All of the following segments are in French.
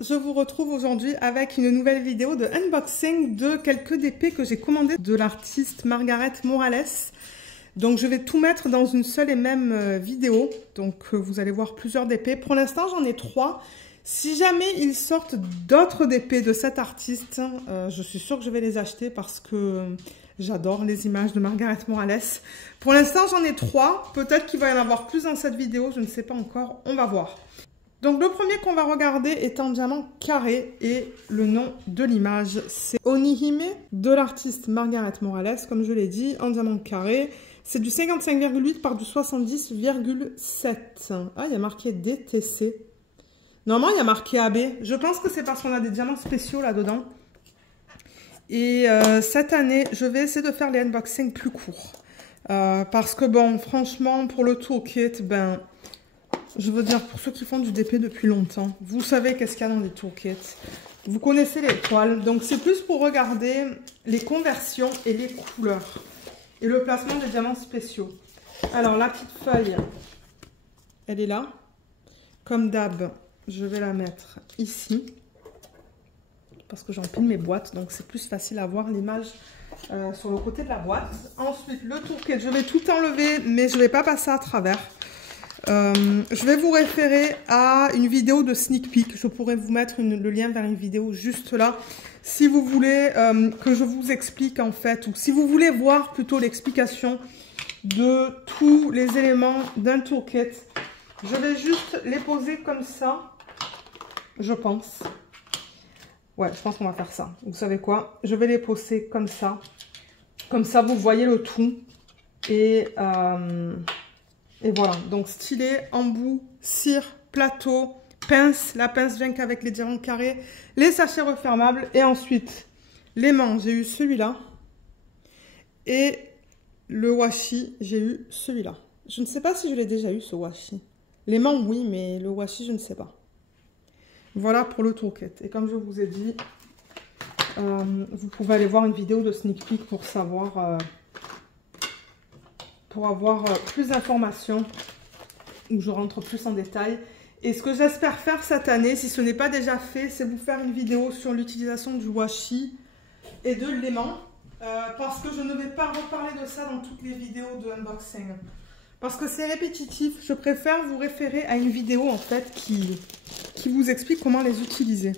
je vous retrouve aujourd'hui avec une nouvelle vidéo de unboxing de quelques DP que j'ai commandées de l'artiste Margaret Morales. Donc je vais tout mettre dans une seule et même vidéo, donc vous allez voir plusieurs DP. Pour l'instant j'en ai 3. Si jamais ils sortent d'autres DP de cet artiste, je suis sûre que je vais les acheter parce que j'adore les images de Margaret Morales. Pour l'instant j'en ai 3, peut-être qu'il va y en avoir plus dans cette vidéo, je ne sais pas encore, on va voir. Donc le premier qu'on va regarder est en diamant carré et le nom de l'image c'est Onihime de l'artiste Margaret Morales, comme je l'ai dit, en diamant carré. C'est du 55,8 par du 70,7. Ah, il y a marqué DTC. Normalement, il y a marqué AB. Je pense que c'est parce qu'on a des diamants spéciaux là-dedans. Et cette année, je vais essayer de faire les unboxings plus courts. Parce que bon, franchement, pour le toolkit, ben... Je veux dire, pour ceux qui font du DP depuis longtemps, vous savez qu'est-ce qu'il y a dans les toolkits. Vous connaissez les toiles. Donc, c'est plus pour regarder les conversions et les couleurs. Et le placement des diamants spéciaux. Alors, la petite feuille, elle est là. Comme d'hab, je vais la mettre ici. Parce que j'empile mes boîtes. Donc, c'est plus facile à voir l'image sur le côté de la boîte. Ensuite, le toolkit, je vais tout enlever, mais je ne vais pas passer à travers. Je vais vous référer à une vidéo de sneak peek. Je pourrais vous mettre le lien vers une vidéo juste là. Si vous voulez que je vous explique en fait, ou si vous voulez voir plutôt l'explication de tous les éléments d'un toolkit. Je vais juste les poser comme ça, je pense. Ouais, je pense qu'on va faire ça. Vous savez quoi? Je vais les poser comme ça. Comme ça, vous voyez le tout. Et voilà, donc stylet, embout, cire, plateau, pince. La pince vient qu'avec les diamants carrés, les sachets refermables. Et ensuite, l'aimant, j'ai eu celui-là. Et le washi, j'ai eu celui-là. Je ne sais pas si je l'ai déjà eu, ce washi. L'aimant, oui, mais le washi, je ne sais pas. Voilà pour le toolkit. Et comme je vous ai dit, vous pouvez aller voir une vidéo de sneak peek pour savoir... pour avoir plus d'informations, où je rentre plus en détail. Et ce que j'espère faire cette année, si ce n'est pas déjà fait, c'est vous faire une vidéo sur l'utilisation du washi et de l'aimant. Parce que je ne vais pas reparler de ça dans toutes les vidéos de unboxing. Parce que c'est répétitif. Je préfère vous référer à une vidéo en fait qui vous explique comment les utiliser.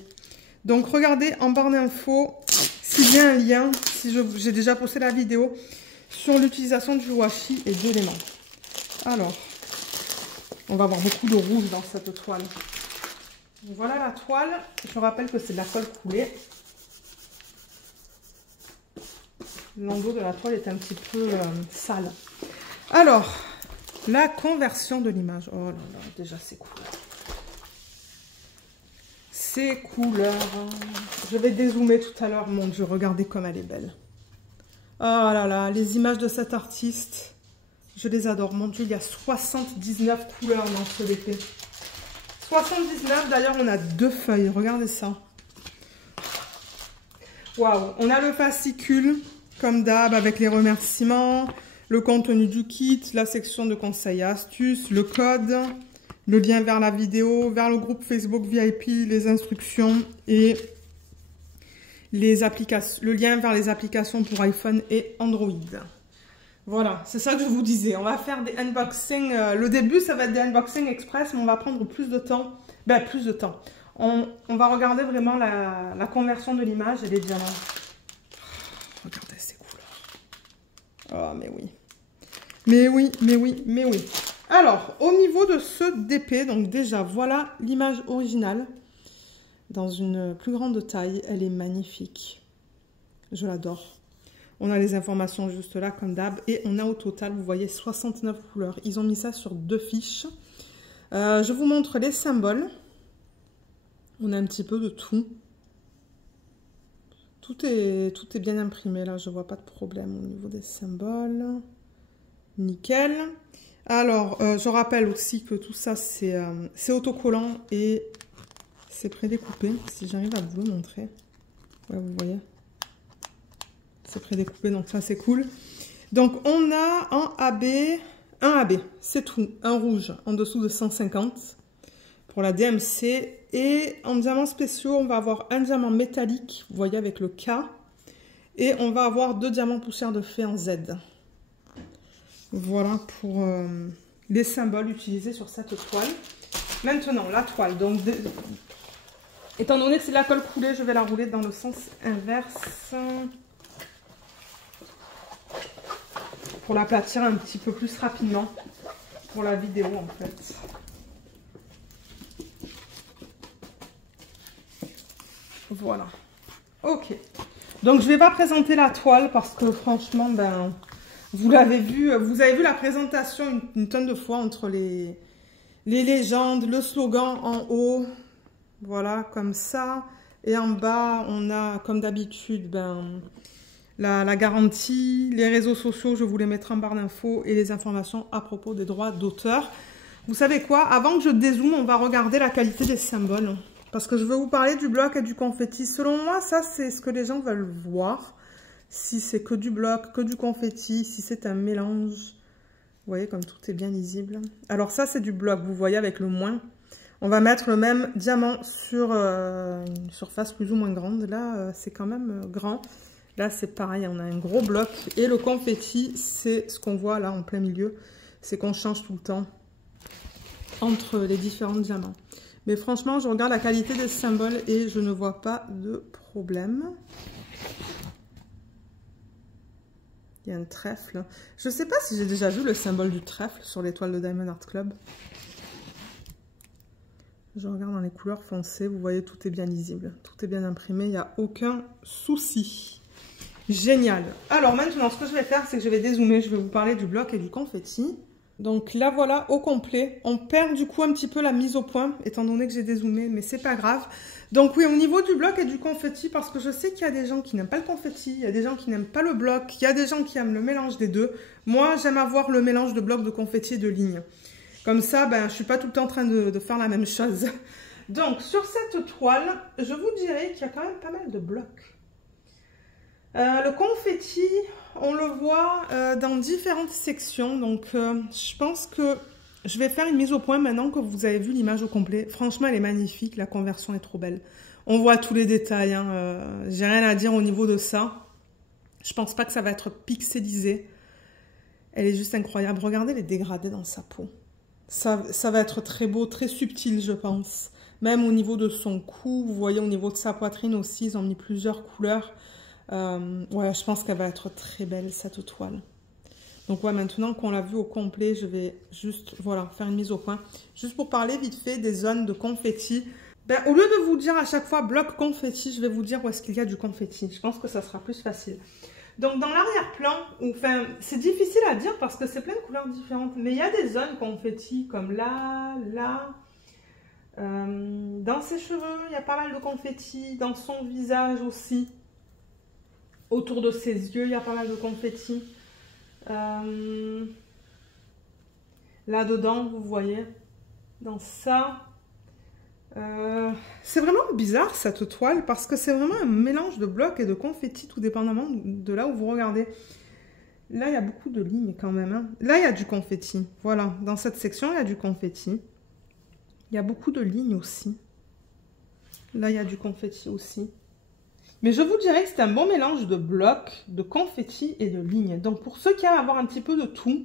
Donc regardez en barre d'infos s'il y a un lien, si j'ai déjà posté la vidéo, sur l'utilisation du washi et de l'aimant. Alors, on va avoir beaucoup de rouge dans cette toile. Voilà la toile. Je rappelle que c'est de la colle coulée. L'endos de la toile est un petit peu sale. Alors, la conversion de l'image. Oh là là, déjà ces couleurs. Ces couleurs. Je vais dézoomer tout à l'heure. Mon Dieu, regardez comme elle est belle. Oh là là, les images de cet artiste, je les adore. Mon Dieu, il y a 79 couleurs dans ce DP. 79, d'ailleurs, on a 2 feuilles. Regardez ça. Waouh, on a le fascicule, comme d'hab, avec les remerciements, le contenu du kit, la section de conseils et astuces, le code, le lien vers la vidéo, vers le groupe Facebook VIP, les instructions et... le lien vers les applications pour iPhone et Android. Voilà, c'est ça que je vous disais. On va faire des unboxings. Le début, ça va être des unboxings express, mais on va prendre plus de temps. Ben, plus de temps. On va regarder vraiment la conversion de l'image et les diamants. Oh, regardez ces couleurs. Oh, mais oui. Mais oui, mais oui, mais oui. Alors, au niveau de ce DP, donc déjà, voilà l'image originale. Dans une plus grande taille, elle est magnifique. Je l'adore. On a les informations juste là, comme d'hab. Et on a au total, vous voyez, 69 couleurs. Ils ont mis ça sur 2 fiches. Je vous montre les symboles. On a un petit peu de tout. Tout est bien imprimé là. Je ne vois pas de problème au niveau des symboles. Nickel. Alors, je rappelle aussi que tout ça, c'est autocollant et... c'est prédécoupé, si j'arrive à vous le montrer. Ouais, vous voyez. C'est prédécoupé, donc ça c'est cool. Donc on a un AB, c'est tout. Un rouge en dessous de 150 pour la DMC Et en diamants spéciaux, on va avoir un diamant métallique, vous voyez, avec le K. Et on va avoir 2 diamants poussière de fée en Z. Voilà pour les symboles utilisés sur cette toile. Maintenant, la toile. Donc, étant donné que c'est la colle coulée, je vais la rouler dans le sens inverse. Pour l'aplatir un petit peu plus rapidement. Pour la vidéo, en fait. Voilà. Ok. Donc, je ne vais pas présenter la toile parce que franchement, ben, vous l'avez vu. Vous avez vu la présentation une tonne de fois entre les légendes, le slogan en haut. Voilà, comme ça. Et en bas, on a, comme d'habitude, ben, la garantie, les réseaux sociaux, je vous les mettrai en barre d'infos et les informations à propos des droits d'auteur. Vous savez quoi? Avant que je dézoome, on va regarder la qualité des symboles. Parce que je veux vous parler du bloc et du confetti. Selon moi, ça, c'est ce que les gens veulent voir. Si c'est que du bloc, que du confetti, si c'est un mélange. Vous voyez comme tout est bien lisible. Alors ça, c'est du bloc, vous voyez, avec le moins. On va mettre le même diamant sur une surface plus ou moins grande. Là, c'est quand même grand. Là, c'est pareil, on a un gros bloc. Et le confetti, c'est ce qu'on voit là en plein milieu. C'est qu'on change tout le temps entre les différents diamants. Mais franchement, je regarde la qualité des symboles et je ne vois pas de problème. Il y a un trèfle. Je ne sais pas si j'ai déjà vu le symbole du trèfle sur l'étoile de Diamond Art Club. Je regarde dans les couleurs foncées, vous voyez, tout est bien lisible. Tout est bien imprimé, il n'y a aucun souci. Génial. Alors maintenant, ce que je vais faire, c'est que je vais dézoomer. Je vais vous parler du bloc et du confetti. Donc là, voilà, au complet. On perd du coup un petit peu la mise au point, étant donné que j'ai dézoomé, mais c'est pas grave. Donc oui, au niveau du bloc et du confetti, parce que je sais qu'il y a des gens qui n'aiment pas le confetti, il y a des gens qui n'aiment pas le bloc, il y a des gens qui aiment le mélange des deux. Moi, j'aime avoir le mélange de bloc, de confetti et de lignes. Comme ça, ben, je ne suis pas tout le temps en train de faire la même chose. Donc, sur cette toile, je vous dirais qu'il y a quand même pas mal de blocs. Le confetti, on le voit dans différentes sections. Donc, je pense que je vais faire une mise au point maintenant que vous avez vu l'image au complet. Franchement, elle est magnifique. La conversion est trop belle. On voit tous les détails. Hein. J'ai rien à dire au niveau de ça. Je pense pas que ça va être pixelisé. Elle est juste incroyable. Regardez les dégradés dans sa peau. Ça va être très beau, très subtil, je pense. Même au niveau de son cou, vous voyez, au niveau de sa poitrine aussi, ils ont mis plusieurs couleurs. Ouais, je pense qu'elle va être très belle, cette toile. Donc, ouais, maintenant qu'on l'a vue au complet, je vais juste, voilà, faire une mise au point. Juste pour parler vite fait des zones de confetti. Ben, au lieu de vous dire à chaque fois bloc confetti, je vais vous dire où est-ce qu'il y a du confetti. Je pense que ça sera plus facile. Donc, dans l'arrière-plan, enfin, c'est difficile à dire parce que c'est plein de couleurs différentes. Mais il y a des zones confetti comme là, là. Dans ses cheveux, il y a pas mal de confetti. Dans son visage aussi. Autour de ses yeux, il y a pas mal de confetti. Là-dedans, vous voyez. Dans ça. C'est vraiment bizarre cette toile parce que c'est vraiment un mélange de blocs et de confetti tout dépendamment de là où vous regardez. Là, il y a beaucoup de lignes quand même. Hein. Là, il y a du confetti. Voilà, dans cette section, il y a du confetti. Il y a beaucoup de lignes aussi. Là, il y a du confetti aussi. Mais je vous dirais que c'est un bon mélange de blocs, de confetti et de lignes. Donc, pour ceux qui aiment avoir un petit peu de tout,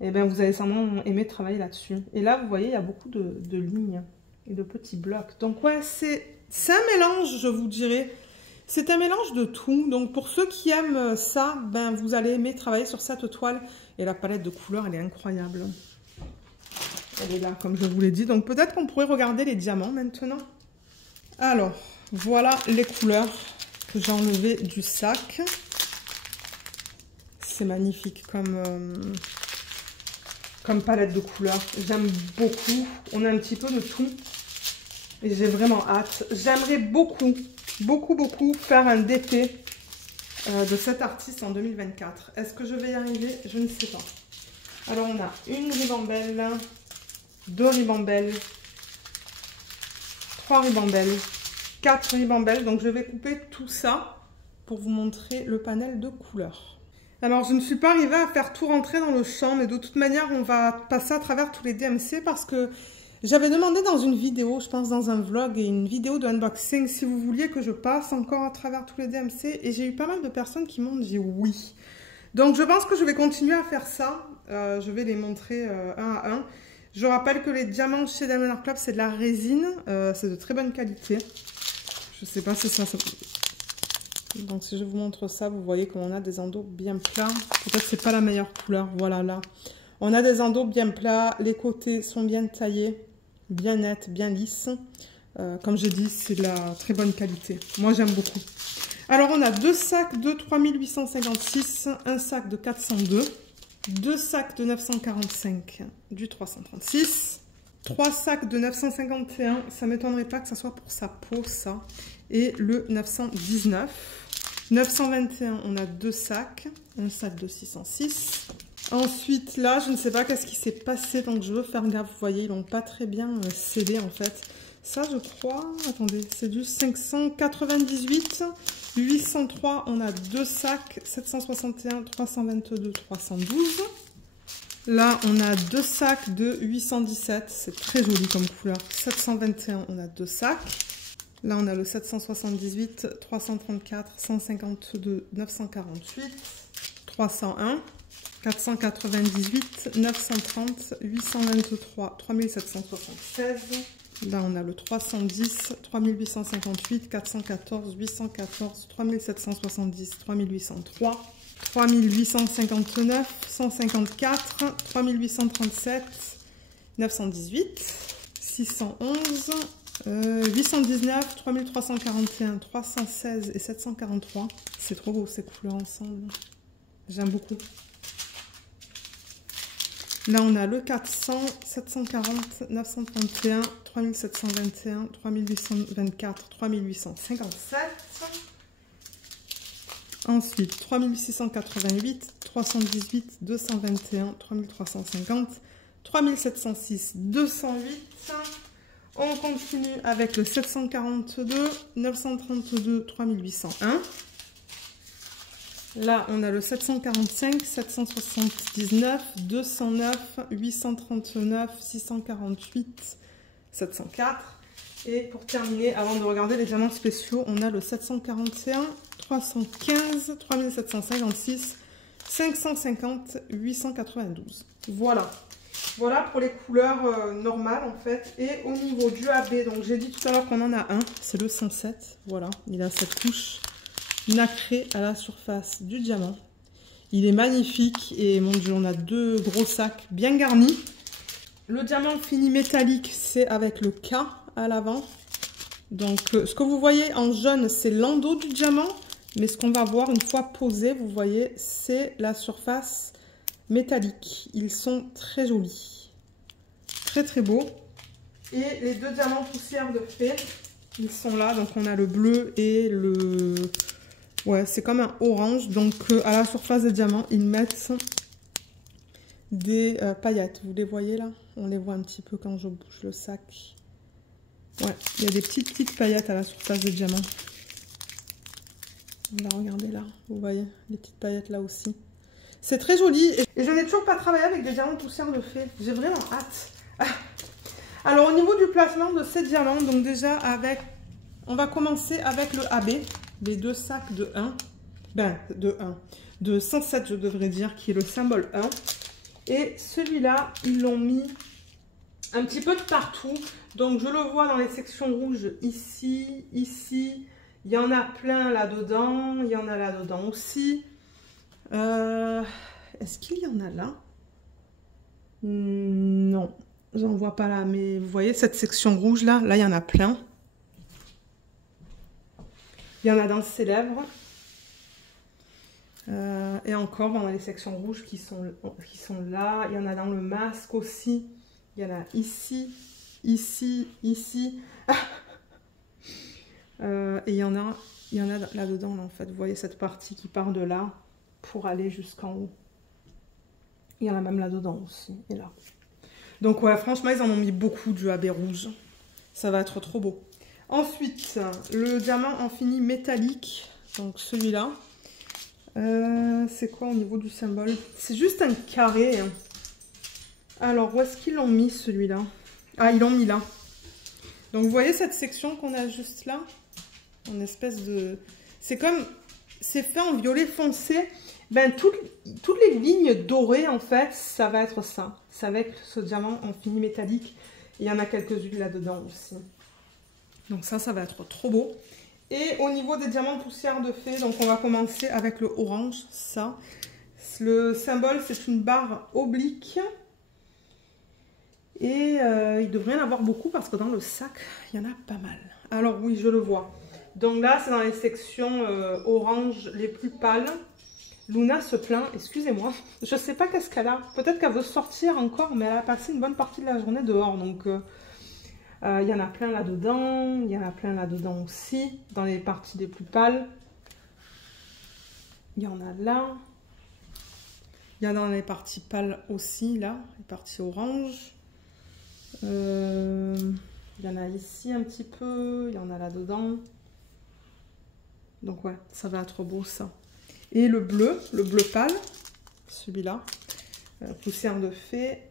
eh bien, vous allez sûrement aimer travailler là-dessus. Et là, vous voyez, il y a beaucoup de lignes et de petits blocs. Donc, ouais, c'est un mélange, je vous dirais. C'est un mélange de tout. Donc, pour ceux qui aiment ça, ben, vous allez aimer travailler sur cette toile. Et la palette de couleurs, elle est incroyable. Elle est là, comme je vous l'ai dit. Donc, peut-être qu'on pourrait regarder les diamants maintenant. Alors, voilà les couleurs que j'ai enlevées du sac. C'est magnifique comme palette de couleurs. J'aime beaucoup. On a un petit peu de tout. Et j'ai vraiment hâte. J'aimerais beaucoup faire un DP de cet artiste en 2024. Est-ce que je vais y arriver? Je ne sais pas. Alors, on a une ribambelle, 2 ribambelles, 3 ribambelles, 4 ribambelles. Donc, je vais couper tout ça pour vous montrer le panel de couleurs. Alors, je ne suis pas arrivée à faire tout rentrer dans le champ, mais de toute manière, on va passer à travers tous les DMC parce que J'avais demandé dans une vidéo, je pense dans un vlog et une vidéo de unboxing, si vous vouliez que je passe encore à travers tous les DMC. Et j'ai eu pas mal de personnes qui m'ont dit oui. Donc je pense que je vais continuer à faire ça. Je vais les montrer un à un. Je rappelle que les diamants chez Diamond Art Club, c'est de la résine. C'est de très bonne qualité. Je sais pas si ça... Donc si je vous montre ça, vous voyez qu'on a des endos bien plats. Peut-être que c'est pas la meilleure couleur. Voilà, là. On a des endos bien plats. Les côtés sont bien taillés. Bien nets, bien lisses. Comme j'ai dit, c'est de la très bonne qualité. Moi, j'aime beaucoup. Alors, on a 2 sacs de 3856, un sac de 402, 2 sacs de 945 du 336, 3 sacs de 951, ça ne m'étonnerait pas que ça soit pour sa peau, ça, et le 919. 921, on a 2 sacs, un sac de 606. Ensuite, là, je ne sais pas qu'est-ce qui s'est passé, donc je veux faire gaffe. Vous voyez, ils n'ont pas très bien scellé, en fait. Ça, je crois, attendez, c'est du 598. 803, on a 2 sacs, 761, 322, 312. Là, on a 2 sacs de 817, c'est très joli comme couleur. 721, on a 2 sacs. Là, on a le 778, 334, 152, 948, 301. 498, 930, 823, 3776. Là, on a le 310, 3858, 414, 814, 3770, 3803, 3859, 154, 3837, 918, 611, 819, 3341, 316 et 743. C'est trop beau ces couleurs ensemble. J'aime beaucoup. Là, on a le 400, 740, 931, 3721, 3824, 3857. Ensuite, 3688, 318, 221, 3350, 3706, 208. On continue avec le 742, 932, 3801. Là, on a le 745, 779, 209, 839, 648, 704. Et pour terminer, avant de regarder les diamants spéciaux, on a le 741, 315, 3756, 550, 892. Voilà. Voilà pour les couleurs normales en fait. Et au niveau du AB, donc j'ai dit tout à l'heure qu'on en a un, c'est le 107. Voilà, il a cette touche nacré à la surface du diamant. Il est magnifique et mon dieu, on a 2 gros sacs bien garnis. Le diamant fini métallique, c'est avec le K à l'avant. Donc ce que vous voyez en jaune, c'est l'endos du diamant, mais ce qu'on va voir une fois posé, vous voyez, c'est la surface métallique. Ils sont très jolis, très très beaux. Et les 2 diamants poussière de fée, ils sont là. Donc on a le bleu et le... Ouais, c'est comme un orange. Donc, à la surface des diamants, ils mettent des paillettes. Vous les voyez là? On les voit un petit peu quand je bouge le sac. Ouais, il y a des petites paillettes à la surface des diamants. On va regarder là. Vous voyez, les petites paillettes là aussi. C'est très joli. Et je n'ai toujours pas travaillé avec des diamants poussière de fée. J'ai vraiment hâte. Alors, au niveau du placement de ces diamants, donc déjà avec... On va commencer avec le AB. Les 2 sacs de 1, de 107 je devrais dire, qui est le symbole 1. Et celui-là, ils l'ont mis un petit peu de partout. Donc je le vois dans les sections rouges ici, ici. Il y en a plein là-dedans, il y en a là-dedans aussi. Est-ce qu'il y en a là? Non, j'en vois pas là. Mais vous voyez cette section rouge là, là il y en a plein. Il y en a dans ses lèvres. Et encore, on a les sections rouges qui sont là. Il y en a dans le masque aussi. Il y en a ici, ici, ici. Et il y en a là-dedans, en fait. Vous voyez cette partie qui part de là pour aller jusqu'en haut. Il y en a même là-dedans aussi. Et là. Donc ouais, franchement, ils en ont mis beaucoup du AB rouge. Ça va être trop beau. Ensuite, le diamant en fini métallique, donc celui-là, c'est quoi au niveau du symbole? C'est juste un carré. Hein. Alors, où est-ce qu'ils l'ont mis celui-là? Ah, ils l'ont mis là. Donc, vous voyez cette section qu'on a juste là? En espèce de... C'est comme... C'est fait en violet foncé. Ben, toutes les lignes dorées, en fait, ça va être ça. C'est avec ce diamant en fini métallique. Il y en a quelques-unes là-dedans aussi. Donc ça va être trop beau. Et au niveau des diamants poussière de fée, donc on va commencer avec le orange, ça. Le symbole, c'est une barre oblique. Et il devrait y en avoir beaucoup parce que dans le sac, il y en a pas mal. Alors oui, je le vois. Donc là, c'est dans les sections orange les plus pâles. Luna se plaint, excusez-moi, je sais pas qu'est-ce qu'elle a. Peut-être qu'elle veut sortir encore, mais elle a passé une bonne partie de la journée dehors. Donc il y en a plein là-dedans, il y en a plein là-dedans aussi, dans les parties les plus pâles. Il y en a là. Il y en a dans les parties pâles aussi, là, les parties orange. Il y en a ici un petit peu, il y en a là-dedans. Donc ouais, ça va être beau ça. Et le bleu pâle, celui-là, poussière de fée,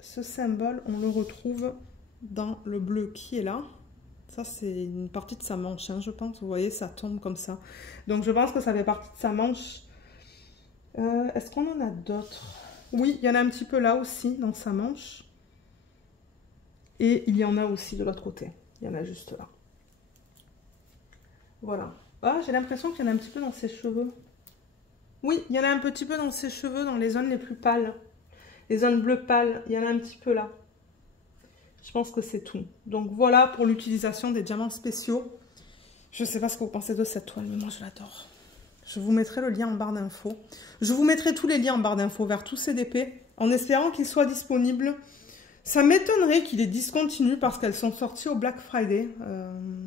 ce symbole, on le retrouve dans le bleu qui est là. Ça, c'est une partie de sa manche, hein, je pense. Vous voyez, ça tombe comme ça. Donc, je pense que ça fait partie de sa manche. Est-ce qu'on en a d'autres? Oui, il y en a un petit peu là aussi, dans sa manche. Et il y en a aussi de l'autre côté. Il y en a juste là. Voilà. Ah, j'ai l'impression qu'il y en a un petit peu dans ses cheveux. Oui, il y en a un petit peu dans ses cheveux, dans les zones les plus pâles. Les zones bleues pâles, il y en a un petit peu là. Je pense que c'est tout. Donc voilà pour l'utilisation des diamants spéciaux. Je ne sais pas ce que vous pensez de cette toile, mais moi je l'adore. Je vous mettrai le lien en barre d'infos. Je vous mettrai tous les liens en barre d'infos vers tous ces DP, en espérant qu'ils soient disponibles. Ça m'étonnerait qu'il est discontinu parce qu'elles sont sorties au Black Friday.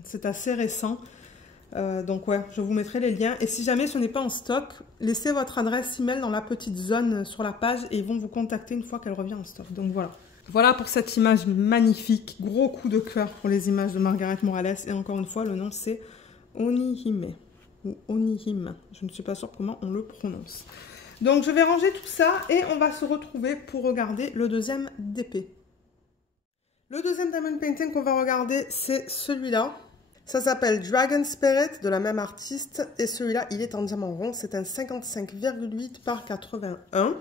C'est assez récent. Donc ouais, je vous mettrai les liens. Et si jamais ce n'est pas en stock, laissez votre adresse email dans la petite zone sur la page et ils vont vous contacter une fois qu'elle revient en stock. Donc voilà. Voilà pour cette image magnifique. Gros coup de cœur pour les images de Margaret Morales. Et encore une fois, le nom c'est Onihime. Ou Onihime. Je ne suis pas sûre comment on le prononce. Donc je vais ranger tout ça et on va se retrouver pour regarder le deuxième DP. Le deuxième diamond painting qu'on va regarder, c'est celui-là. Ça s'appelle Dragon Spirit de la même artiste. Et celui-là, il est en diamant rond. C'est un 55,8 par 81.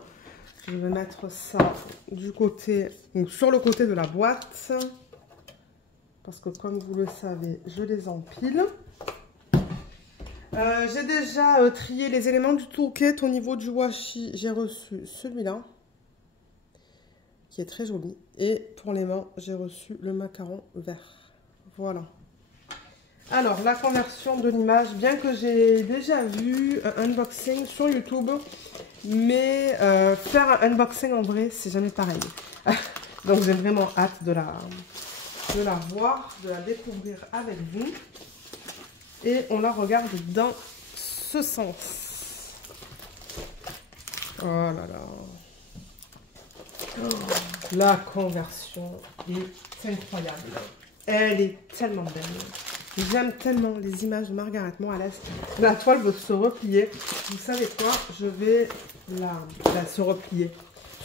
Je vais mettre ça du côté, ou sur le côté de la boîte. Parce que comme vous le savez, je les empile. J'ai déjà trié les éléments du toolkit. Au niveau du washi, j'ai reçu celui-là. Qui est très joli. Et pour les mains, j'ai reçu le macaron vert. Voilà. Alors, la conversion de l'image, bien que j'ai déjà vu un unboxing sur YouTube, mais faire un unboxing en vrai, c'est jamais pareil. Donc, j'ai vraiment hâte de la voir, de la découvrir avec vous. Et on la regarde dans ce sens. Oh là là. Oh, la conversion est incroyable. Elle est tellement belle. J'aime tellement les images de Margaret Morales. La toile veut se replier. Vous savez quoi? Je vais se replier.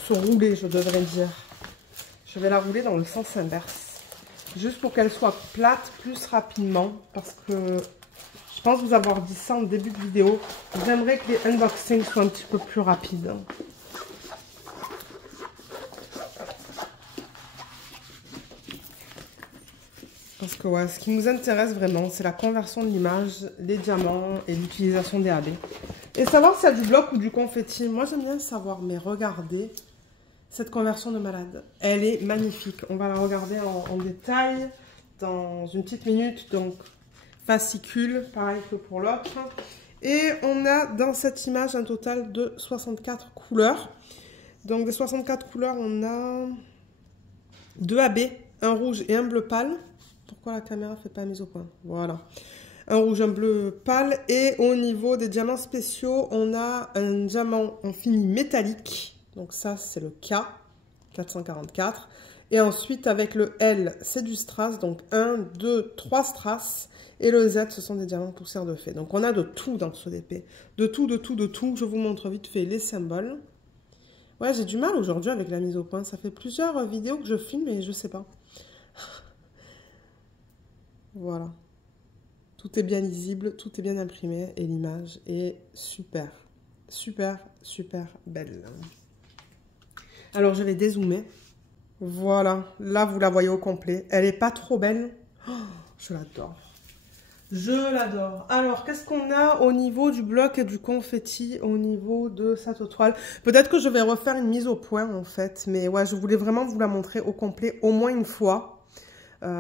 Se rouler, je devrais dire. Je vais la rouler dans le sens inverse. Juste pour qu'elle soit plate plus rapidement. Parce que je pense vous avoir dit ça en début de vidéo. J'aimerais que les unboxings soient un petit peu plus rapides. Parce que ouais, ce qui nous intéresse vraiment, c'est la conversion de l'image, les diamants et l'utilisation des AB. Et savoir s'il y a du bloc ou du confetti. Moi, j'aime bien savoir, mais regardez cette conversion de malade. Elle est magnifique. On va la regarder en détail dans une petite minute. Donc, fascicule, pareil que pour l'autre. Et on a dans cette image un total de 64 couleurs. Donc, des 64 couleurs, on a 2 AB, un rouge et un bleu pâle. Pourquoi la caméra ne fait pas mise au point? Voilà. Un rouge, un bleu pâle. Et au niveau des diamants spéciaux, on a un diamant en fini métallique. Donc ça, c'est le K, 444. Et ensuite, avec le L, c'est du strass. Donc 1, 2, 3 strass. Et le Z, ce sont des diamants poussière de fée. Donc on a de tout dans ce DP. De tout, de tout, de tout. Je vous montre vite fait les symboles. Ouais, j'ai du mal aujourd'hui avec la mise au point. Ça fait plusieurs vidéos que je filme et je sais pas. Voilà. Tout est bien lisible, tout est bien imprimé et l'image est super. Super, super belle. Alors, je vais dézoomer. Voilà. Là, vous la voyez au complet. Elle est pas trop belle. Oh, je l'adore. Je l'adore. Alors, qu'est-ce qu'on a au niveau du bloc et du confetti au niveau de cette toile? Peut-être que je vais refaire une mise au point, en fait. Mais ouais, je voulais vraiment vous la montrer au complet au moins une fois.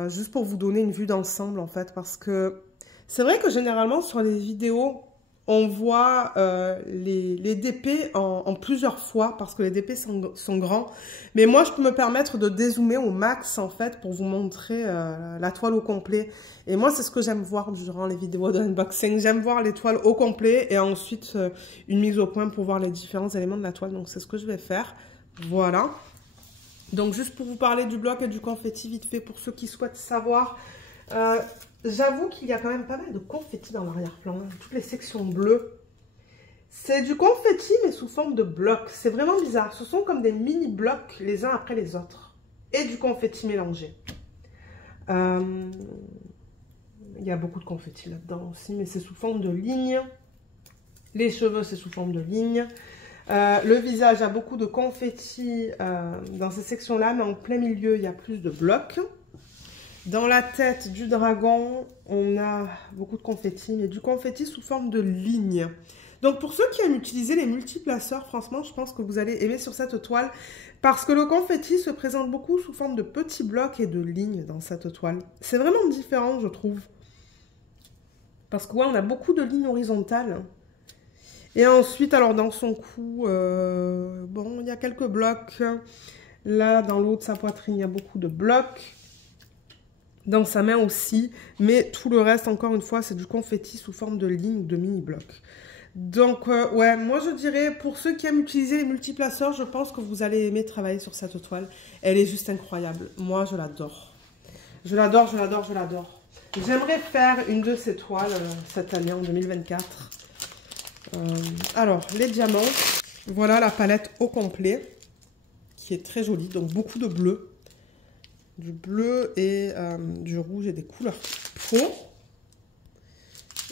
Juste pour vous donner une vue d'ensemble, en fait. Parce que c'est vrai que généralement, sur les vidéos, on voit les DP en plusieurs fois. Parce que les DP sont grands. Mais moi, je peux me permettre de dézoomer au max, en fait, pour vous montrer la toile au complet. Et moi, c'est ce que j'aime voir durant les vidéos d'unboxing. J'aime voir les toiles au complet et ensuite une mise au point pour voir les différents éléments de la toile. Donc, c'est ce que je vais faire. Voilà. Donc, juste pour vous parler du bloc et du confetti, vite fait, pour ceux qui souhaitent savoir. J'avoue qu'il y a quand même pas mal de confetti dans l'arrière-plan. Toutes les sections bleues. C'est du confetti, mais sous forme de blocs. C'est vraiment bizarre. Ce sont comme des mini-blocs les uns après les autres. Et du confetti mélangé. Il y a beaucoup de confetti là-dedans aussi, mais c'est sous forme de lignes. Les cheveux, c'est sous forme de lignes. Le visage a beaucoup de confetti dans ces sections-là, mais en plein milieu, il y a plus de blocs. Dans la tête du dragon, on a beaucoup de confetti, mais du confetti sous forme de lignes. Donc, pour ceux qui aiment utiliser les multiplaceurs, franchement, je pense que vous allez aimer sur cette toile. Parce que le confetti se présente beaucoup sous forme de petits blocs et de lignes dans cette toile. C'est vraiment différent, je trouve. Parce que ouais, on a beaucoup de lignes horizontales. Et ensuite, alors dans son cou, bon, il y a quelques blocs. Là, dans l'eau de sa poitrine, il y a beaucoup de blocs. Dans sa main aussi. Mais tout le reste, encore une fois, c'est du confetti sous forme de lignes, de mini-blocs. Donc, ouais, moi je dirais, pour ceux qui aiment utiliser les multiplaceurs, je pense que vous allez aimer travailler sur cette toile. Elle est juste incroyable. Moi, je l'adore. Je l'adore, je l'adore, je l'adore. J'aimerais faire une de ces toiles cette année, en 2024. Alors, les diamants. Voilà la palette au complet, qui est très jolie. Donc, beaucoup de bleu. Du bleu et du rouge et des couleurs pro.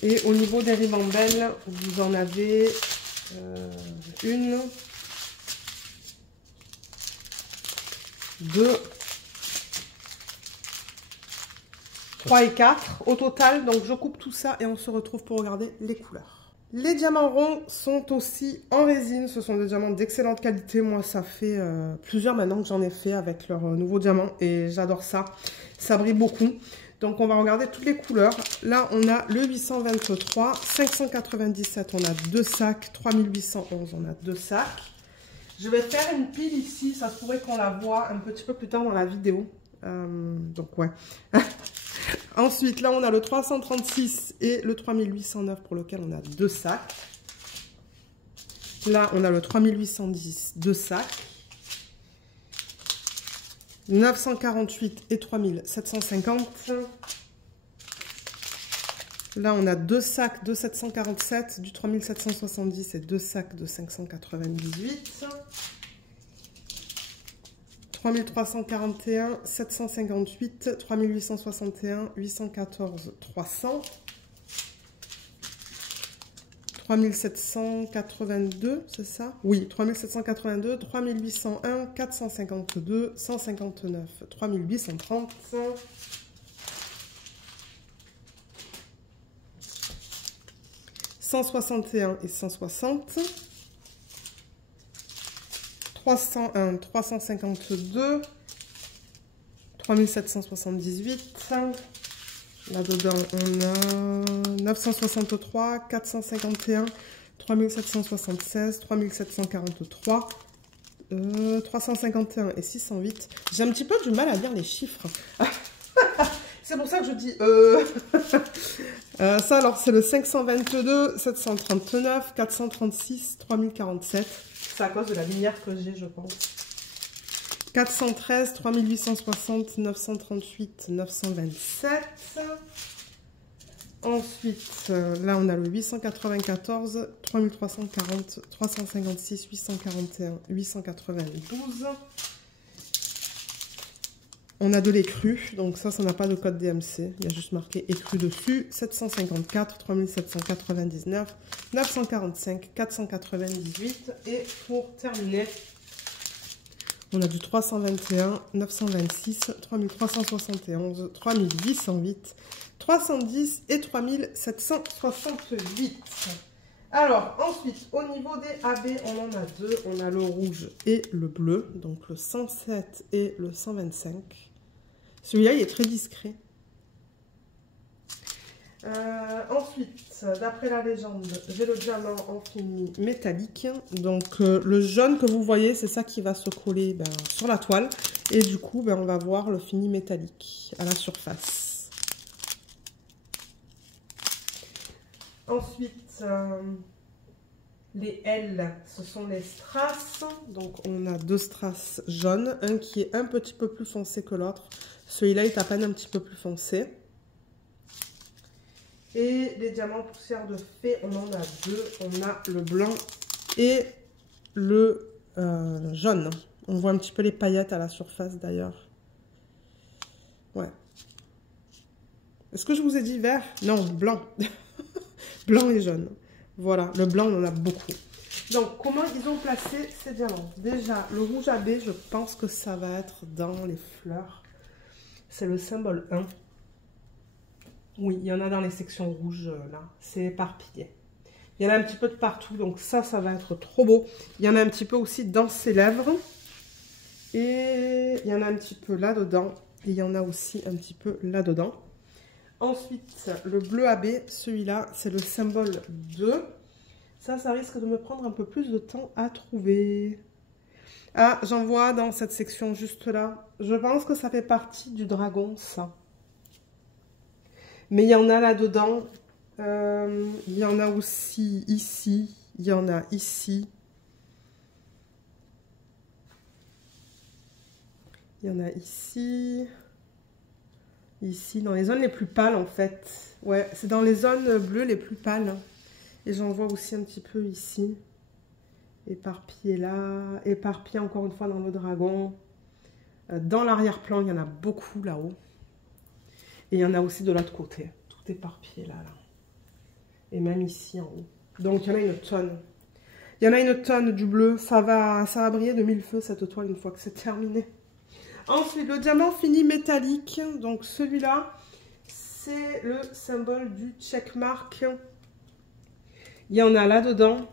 Et au niveau des ribambelles, vous en avez une, deux, 3 et 4 au total. Donc je coupe tout ça et on se retrouve pour regarder les couleurs. Les diamants ronds sont aussi en résine. Ce sont des diamants d'excellente qualité. Moi, ça fait plusieurs maintenant que j'en ai fait avec leurs nouveaux diamants et j'adore ça. Ça brille beaucoup. Donc, on va regarder toutes les couleurs. Là, on a le 823, 597, on a 2 sacs, 3811, on a 2 sacs. Je vais faire une pile ici, ça se pourrait qu'on la voit un petit peu plus tard dans la vidéo. Donc, ouais. Ensuite, là, on a le 336 et le 3809 pour lequel on a 2 sacs. Là, on a le 3810, 2 sacs. 948 et 3750. Là, on a 2 sacs de 747, du 3770 et 2 sacs de 598. 3341, 758, 3861, 814, 300. 3782, c'est ça? Oui, 3782, 3801, 452, 159, 3830. 161 et 160. 301, 352. 3778. Là-dedans, on a 963, 451, 3776, 3743, 351 et 608. J'ai un petit peu du mal à lire les chiffres. C'est pour ça que je dis... ça, alors, c'est le 522, 739, 436, 3047. C'est à cause de la lumière que j'ai, je pense. 413, 3860, 938, 927. Ensuite, là, on a le 894, 3340, 356, 841, 892. On a de l'écru, donc ça n'a pas de code DMC. Il y a juste marqué écru dessus. 754, 3799, 945, 498. Et pour terminer, on a du 321, 926, 3371, 3808, 310 et 3768. Alors, ensuite, au niveau des AB, on en a deux. On a le rouge et le bleu, donc le 107 et le 125. Celui-là, il est très discret. Ensuite, d'après la légende, j'ai le diamant en fini métallique. Donc, le jaune que vous voyez, c'est ça qui va se coller sur la toile. Et du coup, on va voir le fini métallique à la surface. Ensuite, les L, ce sont les strass. Donc, on a deux strass jaunes. Un qui est un petit peu plus foncé que l'autre. Celui-là est à peine un petit peu plus foncé. Et les diamants poussière de fée, on en a deux. On a le blanc et le jaune. On voit un petit peu les paillettes à la surface d'ailleurs. Ouais. Est-ce que je vous ai dit vert? Non, blanc. Blanc et jaune. Voilà, le blanc, on en a beaucoup. Donc, comment ils ont placé ces diamants? Déjà, le rouge AB, je pense que ça va être dans les fleurs. C'est le symbole 1. Oui, il y en a dans les sections rouges, là. C'est éparpillé. Il y en a un petit peu de partout, donc ça va être trop beau. Il y en a un petit peu aussi dans ses lèvres. Et il y en a un petit peu là-dedans. Et il y en a aussi un petit peu là-dedans. Ensuite, le bleu AB, celui-là, c'est le symbole 2. Ça risque de me prendre un peu plus de temps à trouver. Ah, j'en vois dans cette section juste là. Je pense que ça fait partie du dragon, ça. Mais il y en a là-dedans. Il y en a aussi ici. Il y en a ici. Il y en a ici. Ici, dans les zones les plus pâles, en fait. Ouais, c'est dans les zones bleues les plus pâles. Et j'en vois aussi un petit peu ici. Éparpillé là. Éparpillé encore une fois dans le dragon. Dans l'arrière-plan, il y en a beaucoup là-haut. Et il y en a aussi de l'autre côté. Tout éparpillé là. Et même ici en haut. Donc, il y en a une tonne. Il y en a une tonne du bleu. Ça va briller de mille feux, cette toile, une fois que c'est terminé. Ensuite, le diamant fini métallique. Donc, celui-là, c'est le symbole du checkmark. Il y en a là-dedans.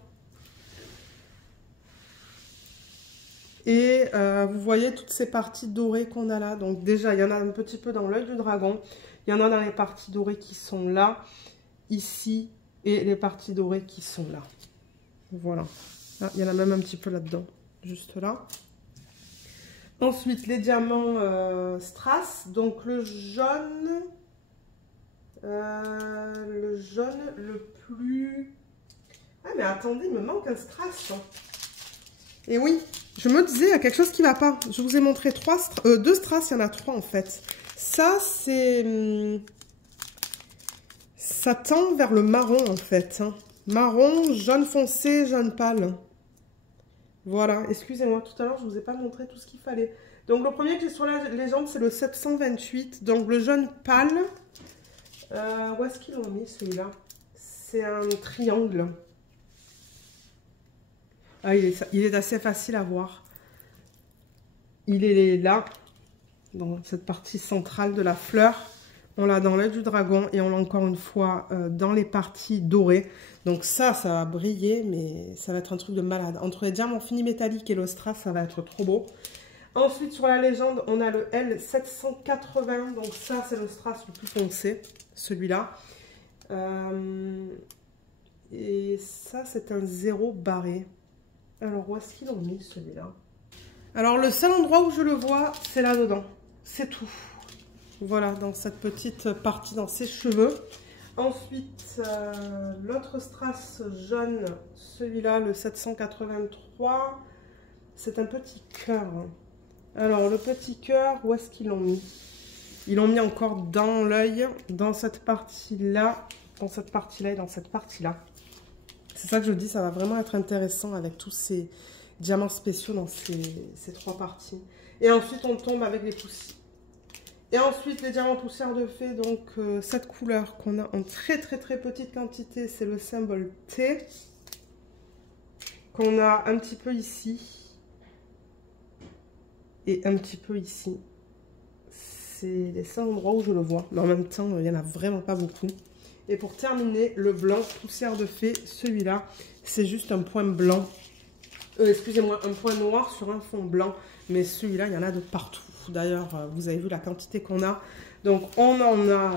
Et vous voyez toutes ces parties dorées qu'on a là. Donc déjà, il y en a un petit peu dans l'œil du dragon. Il y en a dans les parties dorées qui sont là, ici, et les parties dorées qui sont là. Voilà. Ah, il y en a même un petit peu là-dedans, juste là. Ensuite, les diamants strass. Donc le jaune le plus... Ah mais attendez, il me manque un strass. Et oui, je me disais, il y a quelque chose qui ne va pas. Je vous ai montré deux strass, il y en a trois en fait. Ça, c'est... Ça tend vers le marron en fait. Hein. Marron, jaune foncé, jaune pâle. Voilà, excusez-moi, tout à l'heure, je ne vous ai pas montré tout ce qu'il fallait. Donc, le premier que j'ai sur la légende, c'est le 728. Donc, le jaune pâle. Où est-ce qu'ils l'ont mis, celui-là? C'est un triangle. Ah, il est assez facile à voir. Il est là, dans cette partie centrale de la fleur. On l'a dans l'œil du dragon et on l'a encore une fois dans les parties dorées. Donc ça va briller, mais ça va être un truc de malade. Entre les diamants finis métalliques et le strass, ça va être trop beau. Ensuite, sur la légende, on a le L780. Donc ça, c'est le strass le plus foncé, celui-là. Et ça, c'est un 0 barré. Alors, où est-ce qu'ils l'ont mis, celui-là? Alors, le seul endroit où je le vois, c'est là-dedans. C'est tout. Voilà, dans cette petite partie, dans ses cheveux. Ensuite, l'autre strass jaune, celui-là, le 783, c'est un petit cœur. Alors, le petit cœur, où est-ce qu'ils l'ont mis? Ils l'ont mis encore dans l'œil, dans cette partie-là. dans cette partie-là et dans cette partie-là. C'est ça que je dis, ça va vraiment être intéressant avec tous ces diamants spéciaux dans ces 3 parties. Et ensuite, on tombe avec les poussières. Et ensuite, les diamants poussières de fée, donc cette couleur qu'on a en très petite quantité, c'est le symbole T, qu'on a un petit peu ici, et un petit peu ici. C'est les seuls endroits où je le vois, mais en même temps, il n'y en a vraiment pas beaucoup. Et pour terminer, le blanc poussière de fée, celui-là, c'est juste un point blanc, excusez-moi, un point noir sur un fond blanc, mais celui-là, il y en a de partout. D'ailleurs, vous avez vu la quantité qu'on a. Donc, on en a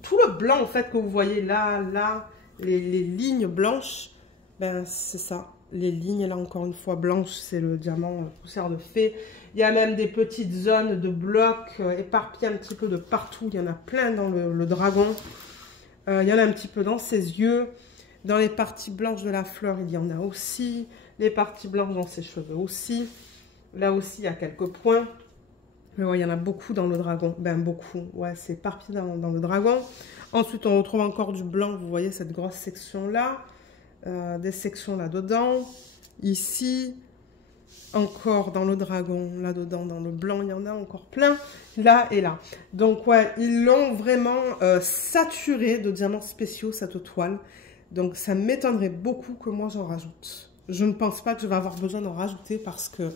tout le blanc, en fait, que vous voyez là, les lignes blanches. Ben, c'est ça. Les lignes, là, encore une fois, blanches, c'est le diamant poussière de fée. Il y a même des petites zones de blocs éparpillés un petit peu de partout. Il y en a plein dans le dragon. Il y en a un petit peu dans ses yeux. Dans les parties blanches de la fleur, il y en a aussi. Les parties blanches dans ses cheveux aussi. Là aussi, il y a quelques points. Mais ouais, il y en a beaucoup dans le dragon. Ben, beaucoup. Ouais, c'est éparpillé dans le dragon. Ensuite, on retrouve encore du blanc. Vous voyez cette grosse section-là. Des sections là-dedans. Ici. Encore dans le dragon. Là-dedans, dans le blanc, il y en a encore plein. Là et là. Donc, ouais, ils l'ont vraiment saturé de diamants spéciaux, cette toile. Donc, ça m'étonnerait beaucoup que moi, j'en rajoute. Je ne pense pas que je vais avoir besoin d'en rajouter parce que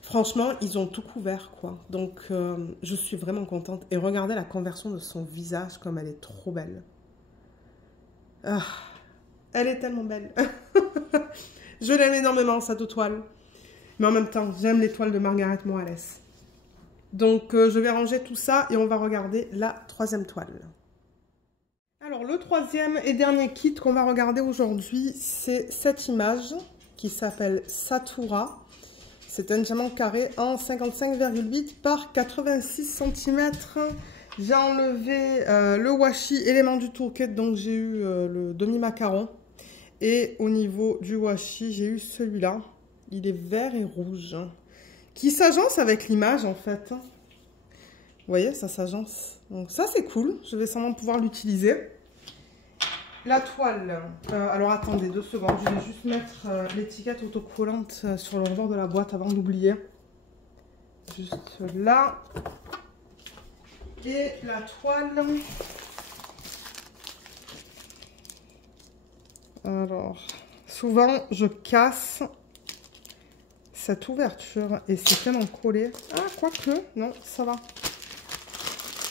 franchement, ils ont tout couvert, quoi. Donc, je suis vraiment contente. Et regardez la conversion de son visage, comme elle est trop belle. Ah, elle est tellement belle. Je l'aime énormément, cette toile. Mais en même temps, j'aime les toiles de Margaret Morales. Donc, je vais ranger tout ça et on va regarder la 3e toile. Alors, le 3e et dernier kit qu'on va regarder aujourd'hui, c'est cette image qui s'appelle Satura. C'est un diamant carré en 55,8 par 86 cm. J'ai enlevé le washi élément du toolkit, donc j'ai eu le demi-macaron. Et au niveau du washi, j'ai eu celui-là. Il est vert et rouge. Qui s'agence avec l'image, en fait. Vous voyez, ça s'agence. Donc ça, c'est cool. Je vais sûrement pouvoir l'utiliser. La toile, alors attendez 2 secondes, je vais juste mettre l'étiquette autocollante sur le rebord de la boîte avant d'oublier. Juste là. Et la toile. Alors, souvent je casse cette ouverture et c'est tellement collé. Ah, quoique, non, ça va.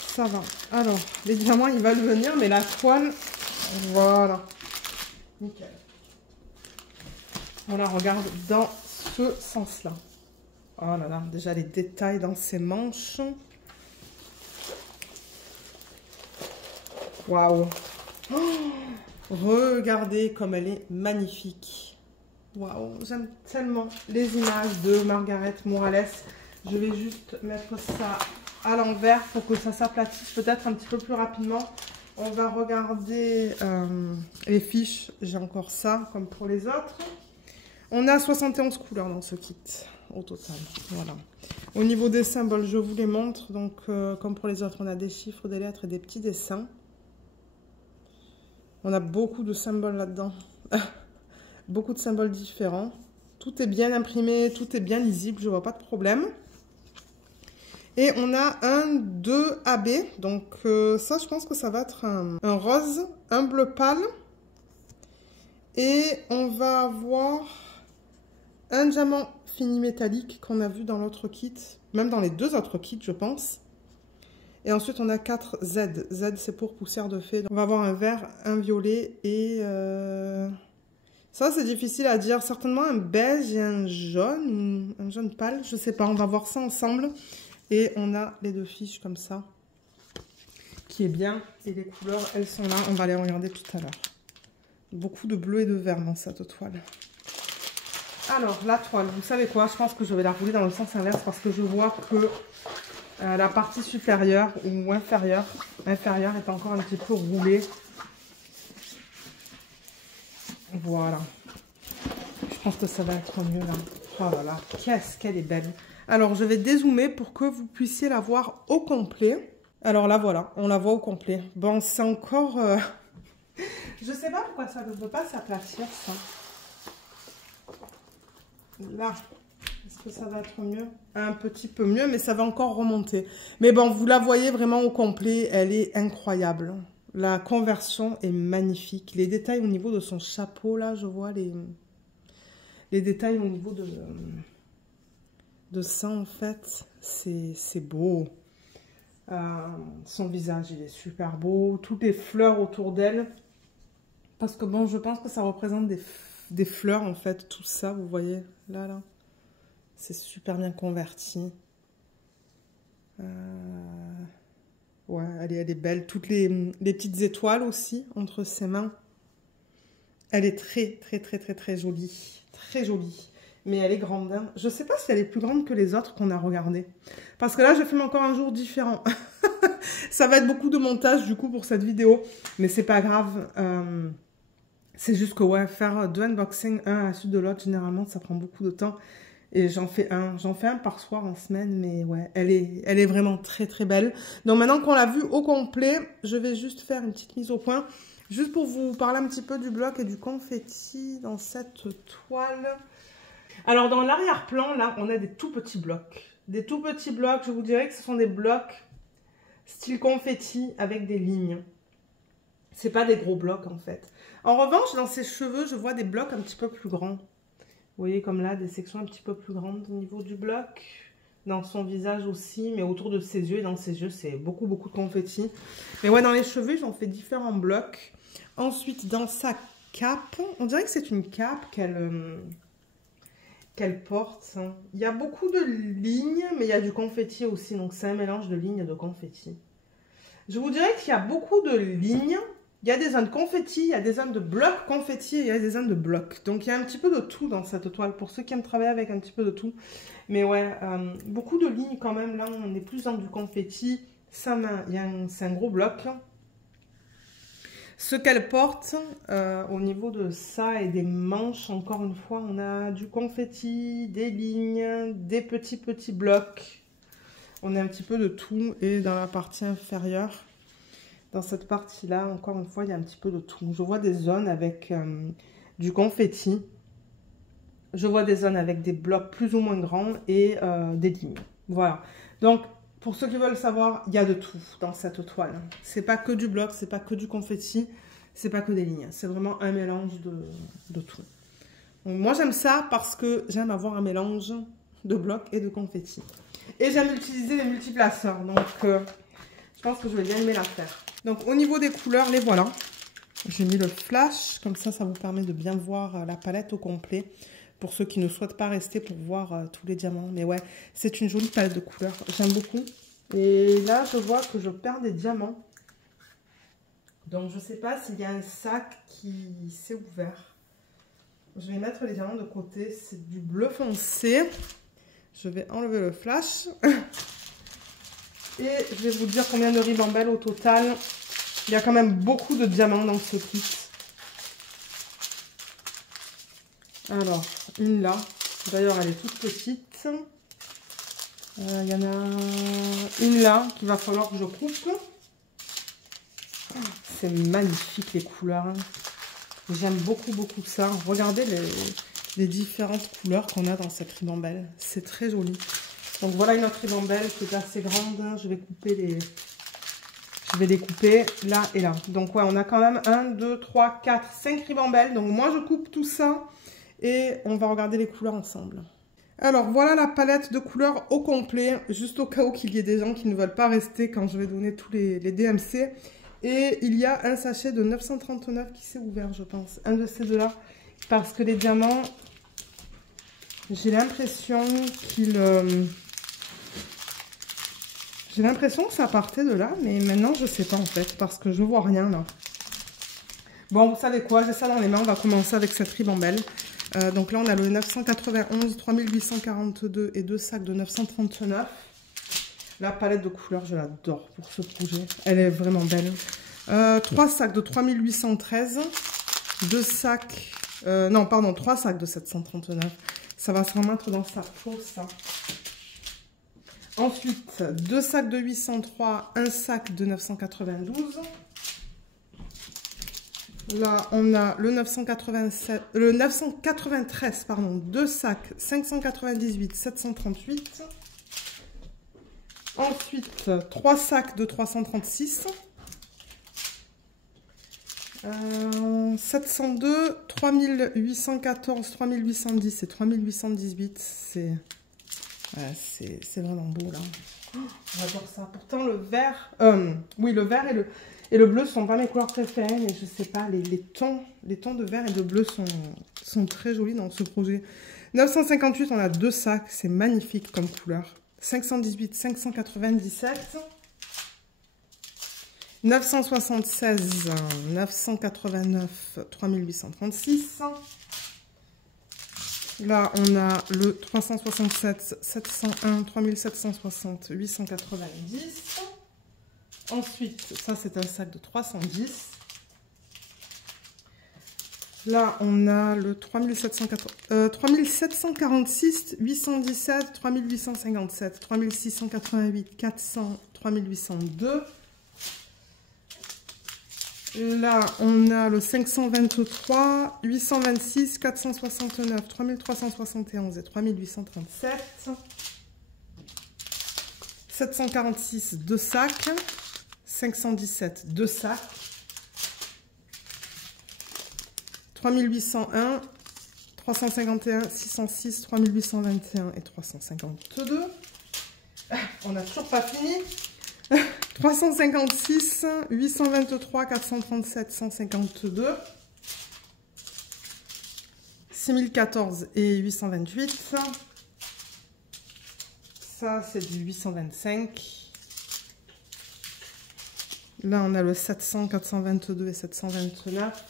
Ça va. Alors, les diamants, ils veulent venir, mais la toile... Voilà. Nickel. On la regarde dans ce sens-là. Oh là là, déjà les détails dans ses manches. Waouh. Oh, regardez comme elle est magnifique. Waouh, j'aime tellement les images de Margaret Morales. Je vais juste mettre ça à l'envers pour que ça s'aplatisse peut-être un petit peu plus rapidement. On va regarder les fiches. J'ai encore ça, comme pour les autres. On a 71 couleurs dans ce kit, au total. Voilà. Au niveau des symboles, je vous les montre. Donc, comme pour les autres, on a des chiffres, des lettres et des petits dessins. On a beaucoup de symboles là-dedans. Beaucoup de symboles différents. Tout est bien imprimé, tout est bien lisible, je vois pas de problème. Et on a un 2 AB, donc ça je pense que ça va être un rose, un bleu pâle. Et on va avoir un diamant fini métallique qu'on a vu dans l'autre kit, même dans les 2 autres kits je pense. Et ensuite on a 4 Z, Z c'est pour poussière de fée. Donc, on va avoir un vert, un violet et... ça c'est difficile à dire, certainement un beige et un jaune pâle, je sais pas, on va voir ça ensemble. Et on a les 2 fiches comme ça, qui est bien. Et les couleurs, elles sont là. On va les regarder tout à l'heure. Beaucoup de bleu et de vert dans cette toile. Alors, la toile, vous savez quoi? Je pense que je vais la rouler dans le sens inverse parce que je vois que la partie supérieure ou inférieure est encore un petit peu roulée. Voilà. Je pense que ça va être mieux là. Oh là là, qu'est-ce qu'elle est belle. Alors, je vais dézoomer pour que vous puissiez la voir au complet. Alors là, voilà, on la voit au complet. Bon, c'est encore... Je sais pas pourquoi ça ne veut pas s'aplatir, ça. Là, est-ce que ça va être mieux? Un petit peu mieux, mais ça va encore remonter. Mais bon, vous la voyez vraiment au complet, elle est incroyable. La conversion est magnifique. Les détails au niveau de son chapeau, là, je vois les détails au niveau de ça, en fait. C'est beau. Son visage, il est super beau. Toutes les fleurs autour d'elle. Parce que bon, je pense que ça représente des fleurs, en fait. Tout ça, vous voyez, là. C'est super bien converti. Ouais, elle est belle. Toutes les petites étoiles aussi, entre ses mains. Elle est très jolie. Très jolie. Mais elle est grande. Hein. Je ne sais pas si elle est plus grande que les autres qu'on a regardées. Parce que là, je filme encore un jour différent. Ça va être beaucoup de montage, du coup, pour cette vidéo. Mais c'est pas grave. C'est juste que, ouais, faire deux unboxings, un à la suite de l'autre, généralement, ça prend beaucoup de temps. Et j'en fais un par soir en semaine, mais ouais, elle est vraiment très belle. Donc maintenant qu'on l'a vue au complet, je vais juste faire une petite mise au point, juste pour vous parler un petit peu du bloc et du confetti dans cette toile. Alors dans l'arrière-plan, là, on a des tout petits blocs. Des tout petits blocs, je vous dirais que ce sont des blocs style confetti avec des lignes. C'est pas des gros blocs en fait. En revanche, dans ses cheveux, je vois des blocs un petit peu plus grands. Vous voyez comme là, des sections un petit peu plus grandes au niveau du bloc. Dans son visage aussi, mais autour de ses yeux. Et dans ses yeux, c'est beaucoup de confetti. Mais ouais, dans les cheveux, j'en fais différents blocs. Ensuite, dans sa cape, on dirait que c'est une cape qu'elle porte. Il y a beaucoup de lignes, mais il y a du confetti aussi. Donc, c'est un mélange de lignes et de confetti. Je vous dirais qu'il y a beaucoup de lignes. Il y a des zones confetti, il y a des zones de blocs confetti et il y a des zones de blocs. Donc, il y a un petit peu de tout dans cette toile, pour ceux qui aiment travailler avec un petit peu de tout. Mais ouais, beaucoup de lignes quand même. Là, on est plus dans du confetti. C'est un gros bloc. Ce qu'elle porte, au niveau de ça et des manches, encore une fois, on a du confetti, des lignes, des petits blocs. On a un petit peu de tout. Et dans la partie inférieure... Dans cette partie-là, encore une fois, il y a un petit peu de tout. Je vois des zones avec du confetti. Je vois des zones avec des blocs plus ou moins grands et des lignes. Voilà. Donc, pour ceux qui veulent savoir, il y a de tout dans cette toile. C'est pas que du bloc, c'est pas que du confetti, c'est pas que des lignes. C'est vraiment un mélange de tout. Donc, moi, j'aime ça parce que j'aime avoir un mélange de blocs et de confetti. Et j'aime utiliser les multiplaceurs. Donc, je pense que je vais bien aimer la faire. Donc, au niveau des couleurs, les voilà. J'ai mis le flash. Comme ça, ça vous permet de bien voir la palette au complet. Pour ceux qui ne souhaitent pas rester pour voir tous les diamants. Mais ouais, c'est une jolie palette de couleurs. J'aime beaucoup. Et là, je vois que je perds des diamants. Donc, je ne sais pas s'il y a un sac qui s'est ouvert. Je vais mettre les diamants de côté. C'est du bleu foncé. Je vais enlever le flash. Et je vais vous dire combien de ribambelles au total. Il y a quand même beaucoup de diamants dans ce kit. Alors, une là. D'ailleurs, elle est toute petite. Il y en a une là qu'il va falloir que je coupe. C'est magnifique les couleurs. J'aime beaucoup ça. Regardez les différentes couleurs qu'on a dans cette ribambelle. C'est très joli. Donc voilà une autre ribambelle qui est assez grande. Je vais les couper là et là. Donc ouais, on a quand même 1, 2, 3, 4, 5 ribambelles. Donc moi je coupe tout ça et on va regarder les couleurs ensemble. Alors voilà la palette de couleurs au complet. Juste au cas où qu'il y ait des gens qui ne veulent pas rester quand je vais donner tous les DMC. Et il y a un sachet de 939 qui s'est ouvert, je pense. Un de ces deux-là. Parce que les diamants, j'ai l'impression qu'ils... J'ai l'impression que ça partait de là, mais maintenant je sais pas en fait, parce que je vois rien là. Bon, vous savez quoi, j'ai ça dans les mains, on va commencer avec cette ribambelle. Donc là on a le 991, 3842 et deux sacs de 939. La palette de couleurs, je l'adore pour ce projet, elle est vraiment belle. 3 sacs de 3813, 2 sacs, non pardon, 3 sacs de 739. Ça va se remettre dans sa peau ça. Ensuite, 2 sacs de 803, un sac de 992. Là, on a le 993, pardon, 2 sacs, 598, 738. Ensuite, 3 sacs de 336. 702, 3814, 3810 et 3818. C'est vraiment beau, là. Oh, j'adore ça. Pourtant, le vert... oui, le vert et le bleu sont pas mes couleurs préférées, mais je sais pas, les tons de vert et de bleu sont très jolis dans ce projet. 958, on a 2 sacs. C'est magnifique comme couleur. 518, 597... 976, 989, 3836. Là, on a le 367, 701, 3760, 890. Ensuite, ça, c'est un sac de 310. Là, on a le 3746, 817, 3857, 3688, 400, 3802. Là, on a le 523, 826, 469, 3371 et 3837. 746, 2 sacs. 517, 2 sacs. 3801, 351, 606, 3821 et 352. On n'a toujours pas fini. 356, 823, 437, 152, 6014 et 828. Ça, c'est du 825. Là, on a le 700, 422 et 729.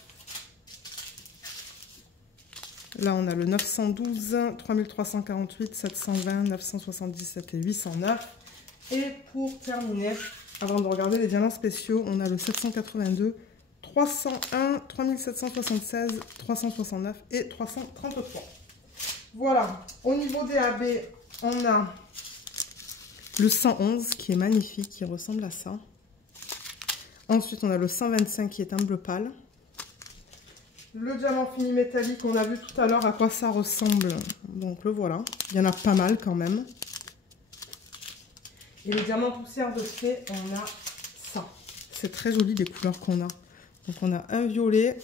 Là, on a le 912, 3348, 720, 977 et 809. Et pour terminer, avant de regarder les diamants spéciaux, on a le 782, 301, 3776, 369 et 333. Voilà. Au niveau des AB, on a le 111 qui est magnifique, qui ressemble à ça. Ensuite, on a le 125 qui est un bleu pâle. Le diamant fini métallique, on a vu tout à l'heure à quoi ça ressemble. Donc le voilà. Il y en a pas mal quand même. Et le diamant poussière de fée, on a ça. C'est très joli les couleurs qu'on a. Donc on a un violet,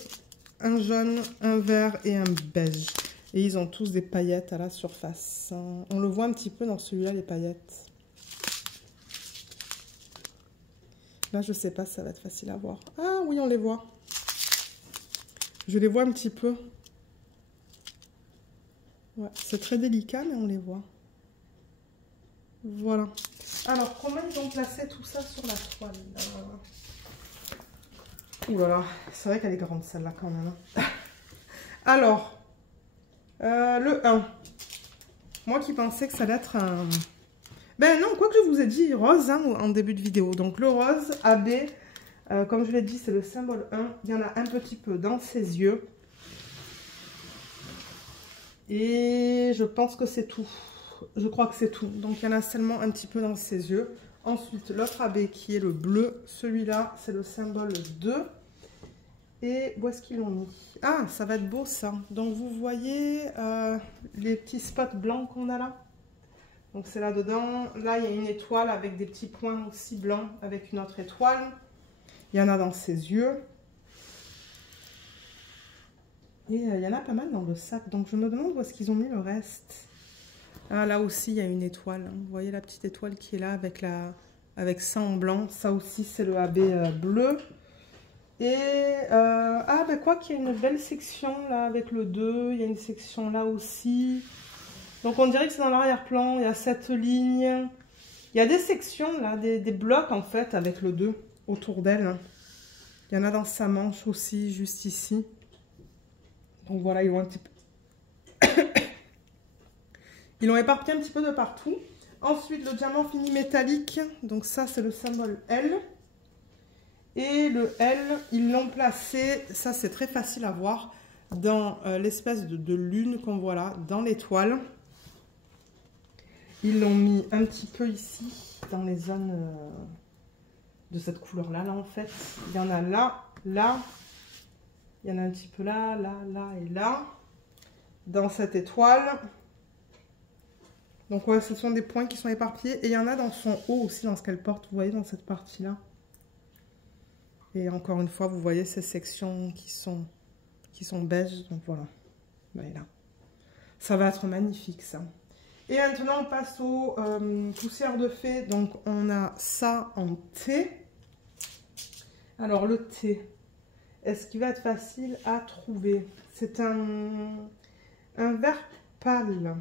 un jaune, un vert et un beige. Et ils ont tous des paillettes à la surface. On le voit un petit peu dans celui-là, les paillettes. Là, je sais pas si ça va être facile à voir. Ah oui, on les voit. Je les vois un petit peu. Ouais, c'est très délicat, mais on les voit. Voilà. Alors, comment ils ont placé tout ça sur la toile là? Ouh là là, c'est vrai qu'elle est grande celle-là quand même. Alors, le 1. Moi qui pensais que ça allait être un... Ben non, quoi que je vous ai dit, rose hein, en début de vidéo. Donc le rose, AB, comme je l'ai dit, c'est le symbole 1. Il y en a un petit peu dans ses yeux. Et je pense que c'est tout. Je crois que c'est tout. Donc il y en a seulement un petit peu dans ses yeux. Ensuite, l'autre AB qui est le bleu. Celui-là, c'est le symbole 2. Et où est-ce qu'ils l'ont mis? Ah, ça va être beau ça. Donc vous voyez les petits spots blancs qu'on a là. Donc c'est là-dedans. Là, il y a une étoile avec des petits points aussi blancs avec une autre étoile. Il y en a dans ses yeux. Et il y en a pas mal dans le sac. Donc je me demande où est-ce qu'ils ont mis le reste. Ah, là aussi, il y a une étoile. Vous voyez la petite étoile qui est là avec ça en blanc. Ça aussi, c'est le AB bleu. Et, ah, ben quoi qu'il y a une belle section là avec le 2. Il y a une section là aussi. Donc, on dirait que c'est dans l'arrière-plan. Il y a cette ligne. Il y a des sections là, des blocs en fait avec le 2 autour d'elle. Il y en a dans sa manche aussi, juste ici. Donc voilà, ils vont un petit peu... Ils l'ont éparpillé un petit peu de partout. Ensuite, le diamant fini métallique. Donc ça, c'est le symbole L. Et le L, ils l'ont placé, ça c'est très facile à voir, dans l'espèce de lune qu'on voit là, dans l'étoile. Ils l'ont mis un petit peu ici, dans les zones de cette couleur-là, là en fait. Il y en a là, là. Il y en a un petit peu là, là, là et là. Dans cette étoile. Donc ouais, ce sont des points qui sont éparpillés. Et il y en a dans son haut aussi, dans ce qu'elle porte, vous voyez, dans cette partie-là. Et encore une fois, vous voyez ces sections qui sont beiges. Donc voilà. Voilà. Ça va être magnifique, ça. Et maintenant, on passe aux poussières de fée. Donc, on a ça en thé. Alors, le thé, est-ce qu'il va être facile à trouver? C'est un vert pâle.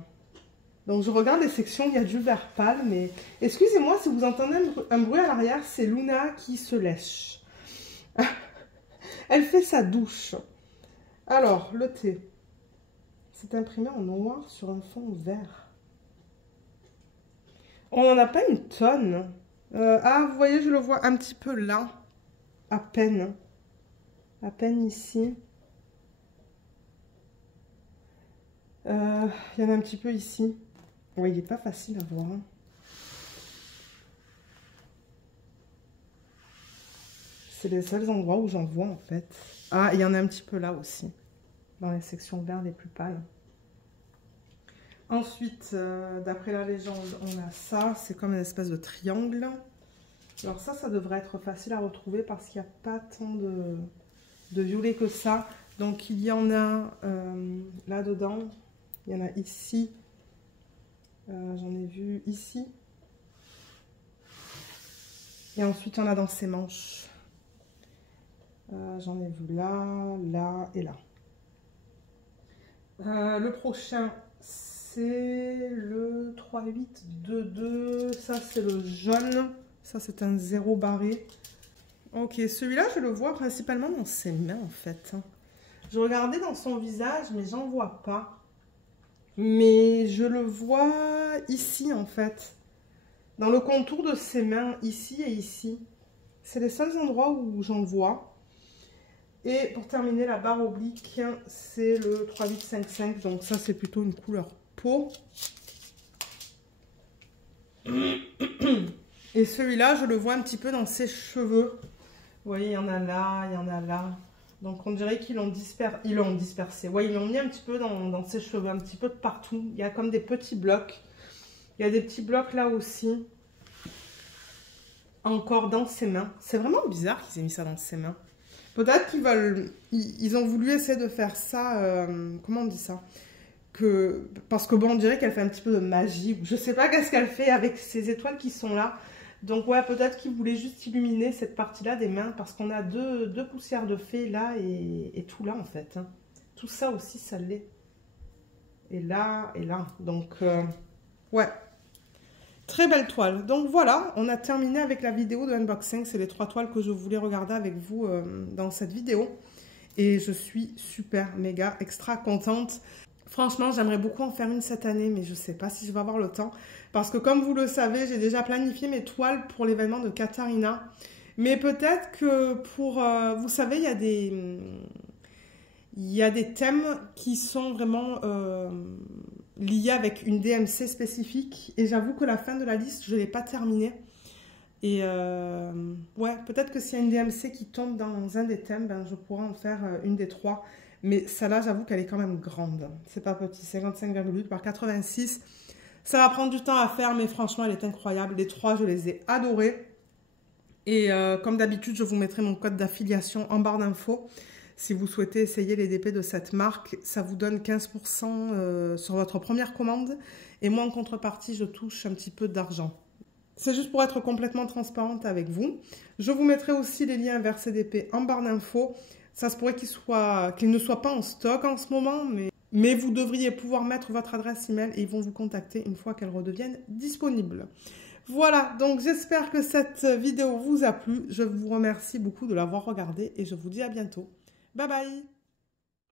Donc, je regarde les sections, il y a du vert pâle. Mais excusez-moi si vous entendez un bruit à l'arrière, c'est Luna qui se lèche. Elle fait sa douche. Alors, le thé. C'est imprimé en noir sur un fond vert. On n'en a pas une tonne. Ah, vous voyez, je le vois un petit peu là. À peine. À peine ici. Il y en a un petit peu ici. Oui, il n'est pas facile à voir. C'est les seuls endroits où j'en vois en fait. Ah, il y en a un petit peu là aussi. Dans les sections vertes les plus pâles. Ensuite, d'après la légende, on a ça. C'est comme une espèce de triangle. Alors ça devrait être facile à retrouver parce qu'il n'y a pas tant de violet que ça. Donc il y en a là-dedans. Il y en a ici. J'en ai vu ici. Et ensuite, il y en a dans ses manches. J'en ai vu là, là et là. Le prochain, c'est le 3822. Ça, c'est le jaune. Ça, c'est un 0 barré. Ok, celui-là, je le vois principalement dans ses mains, en fait. Je regardais dans son visage, mais j'en vois pas. Mais je le vois ici, en fait. Dans le contour de ses mains, ici et ici. C'est les seuls endroits où j'en vois. Et pour terminer, la barre oblique, c'est le 3855. Donc ça, c'est plutôt une couleur peau. Et celui-là, je le vois un petit peu dans ses cheveux. Vous voyez, il y en a là, il y en a là. Donc on dirait qu'ils l'ont dispersé. Oui, ils l'ont mis un petit peu dans ses cheveux, un petit peu de partout. Il y a comme des petits blocs. Il y a des petits blocs là aussi. Encore dans ses mains. C'est vraiment bizarre qu'ils aient mis ça dans ses mains. Peut-être qu'ils veulent... Ils ont voulu essayer de faire ça... comment on dit ça? Parce que bon, on dirait qu'elle fait un petit peu de magie. Je sais pas qu'est-ce qu'elle fait avec ces étoiles qui sont là. Donc ouais, peut-être qu'ils voulaient juste illuminer cette partie-là des mains. Parce qu'on a deux poussières de fée là et tout là en fait. Hein. Tout ça aussi, ça l'est. Et là, et là. Donc ouais. Très belle toile. Donc voilà, on a terminé avec la vidéo de unboxing. C'est les 3 toiles que je voulais regarder avec vous dans cette vidéo. Et je suis super, méga, extra contente. Franchement, j'aimerais beaucoup en faire une cette année, mais je ne sais pas si je vais avoir le temps. Parce que comme vous le savez, j'ai déjà planifié mes toiles pour l'événement de Katharina. Mais peut-être que pour... vous savez, il y a des thèmes qui sont vraiment liés avec une DMC spécifique. Et j'avoue que la fin de la liste, je ne l'ai pas terminée. Et ouais, peut-être que s'il y a une DMC qui tombe dans un des thèmes, ben, je pourrais en faire une des 3. Mais celle-là, j'avoue qu'elle est quand même grande. C'est pas petit, 55,8 par 86. Ça va prendre du temps à faire, mais franchement, elle est incroyable. Les 3, je les ai adorées. Et comme d'habitude, je vous mettrai mon code d'affiliation en barre d'infos. Si vous souhaitez essayer les DP de cette marque, ça vous donne 15% sur votre première commande. Et moi, en contrepartie, je touche un petit peu d'argent. C'est juste pour être complètement transparente avec vous. Je vous mettrai aussi les liens vers ces DP en barre d'infos. Ça se pourrait qu'ils ne soient pas en stock en ce moment, mais vous devriez pouvoir mettre votre adresse email et ils vont vous contacter une fois qu'elles redeviennent disponibles. Voilà, donc j'espère que cette vidéo vous a plu. Je vous remercie beaucoup de l'avoir regardée et je vous dis à bientôt. Bye bye!